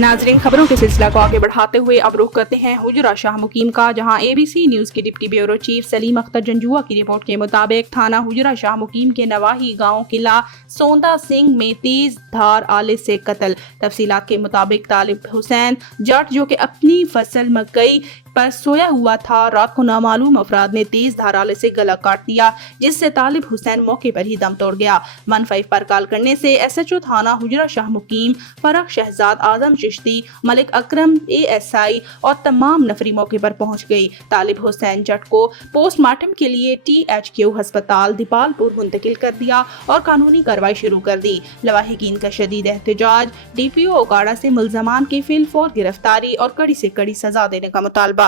नाज़रीन, खबरों के सिलसिला को आगे बढ़ाते हुए अब रुख करते हैं हुजरा शाह मुकीम का, जहां ABC न्यूज़ के deputy bureau chief Salim Akhtar Janjua की रिपोर्ट के मुताबिक थाना हुजरा शाह मुकीम के नवाही गांव किला सोंदा सिंह में तेज धार आले से कत्ल। तफसीलात के मुताबिक तालिब हुसैन जट, जो कि अपनी फसल मकई पर सोया हुआ था, रात को नामालूम अफराद ने तेज धार आले से गला काट दिया, जिससे तालिब हुसैन मौके पर ही दम तोड़ गया। 15 पर कॉल करने से SHO थाना हुजरा शाह मुकीम फरक शहजाद आजम चिश्ती, मलिक अकरम ASI और तमाम नफरी मौके पर पहुंच गई। तालिब हुसैन जट को पोस्टमार्टम के लिए THQ अस्पताल दीपालपुर मुंतकिल कर दिया और कानूनी कार्रवाई शुरू कर दी। लवाहिकीन का शदीद एहतजाज DPO ओगाड़ा से मुल्जमान की फिलफौर गिरफ्तारी और कड़ी से कड़ी सजा देने का मुतालबा।